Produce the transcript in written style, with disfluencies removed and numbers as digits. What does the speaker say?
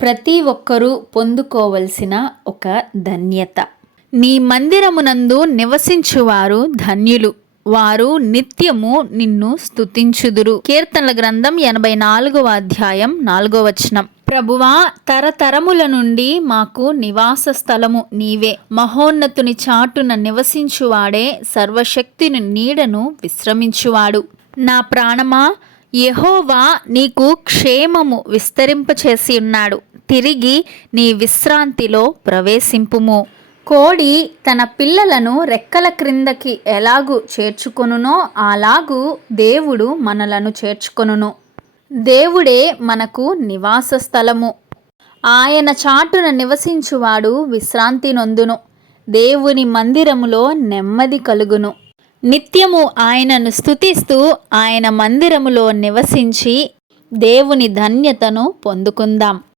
ప్రతి ఒక్కరూ పొందుకోవలసిన ఒక ధన్యత. నీ మందిరమునందు నివసించువారు ధన్యులు, వారు నిత్యము నిన్ను స్తుతించుదురు. కీర్తనల గ్రంథం 84వ అధ్యాయం 4వ వచనం. ప్రభువా, తరతరముల నుండి మాకు నివాస స్థలము నీవే. మహోన్నతుని చాటున నివసించువాడే, సర్వశక్తిని నీడను విశ్రమించువాడు. నా ప్రాణమా, యెహోవా నీకు క్షేమము విస్తరింపచేసి ఉన్నాడు. తిరిగి నీ విశ్రాంతిలో ప్రవేశింపుము. కోడి తన పిల్లలను రెక్కల క్రిందకి ఎలాగు చేర్చుకొనునో అలాగూ దేవుడు మనలను చేర్చుకొనును. దేవుడే మనకు నివాస స్థలము. ఆయన చాటున నివసించువాడు విశ్రాంతి నొందును. దేవుని మందిరములో నెమ్మది కలుగును. నిత్యము ఆయనను స్తుతిస్తూ ఆయన మందిరములో నివసించి దేవుని ధన్యతను పొందుకుందాం.